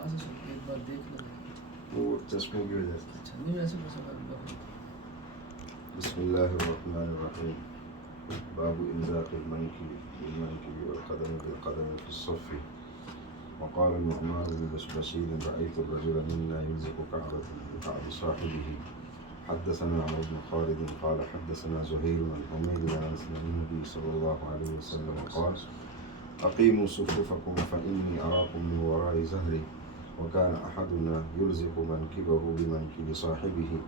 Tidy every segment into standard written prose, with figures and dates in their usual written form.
कहाँ से सुनते एक बार देख लो वो चश्मे की वजह से। अच्छा नहीं वैसे बस बिस्मिल्लाहिर्रहमानिर्रहीम बाबु इल्ज़ाक़िल मनकी बिल-मनकी वल क़दम बिल-क़दम फ़िस्सफ़्फ़ि वक़ाल नुअमान बिन बशीर रअयतु अर्रजुला मिन्ना युल्ज़िक़ु कअबतन बिकअब साहिबिही हद्दसना अमर बिन ख़ालिद क़ाल हद्दसना ज़ुहैर अन हुमैद अन अनस अन नबी सल्लल्लाहु अलैहि वसल्लम क़ाल अक़ीमू सुफ़ूफ़कुम फ़इन्नी अराकुम मिन वराइ ज़हरी वकान अहदुना युल्ज़िक़ु मनकिबहु बिमनकिबि साहिबिही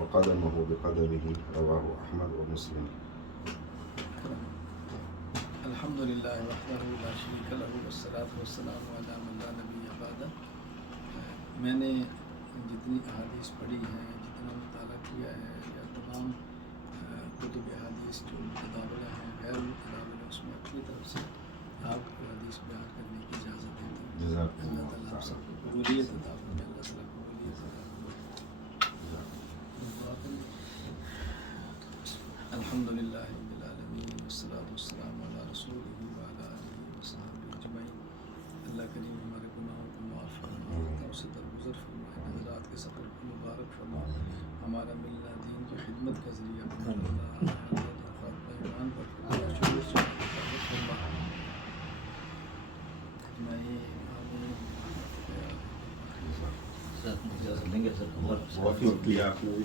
वक़दमहु बिक़दमिही रवाहु अहमद व मुस्लिम। अल्हम्दुलिल्लाह वहदहु ला शरीक लहु वस्सलातु वस्सलामु अला मन ला नबिय्य बअदा। मैंने जितनी अहादीस पढ़ी हैं, जितना मुताला किया है, या तमाम कुतुब अहादीस जो मुतदावला हैं, गैर मुतदावला, उसमें अपनी तरफ से आपको हदीस बयान करने की इजाज़त देता हूँ। अल्लाह ताला आप सबको कबूलियत अता फरमाए, अल्लाह ताला कबूलियत अता फरमाए। अल्हम्दुलिल्लाह रब्बिल आलमीन वस्सलातु वस्सलामु अला रसूलिही व अला आलिहि व सहबिही अजमईन। अल्लाह करीम हमारे गुनाहों को माफ़ फरमाए, खताओं से दरगुज़र फरमाए, नज़रात के सफ़र को मुबारक फरमाए, हमारा मिलना दीन की खिदमत का ज़रिया बनाए, ईमान पर बहुत किया आपने भी।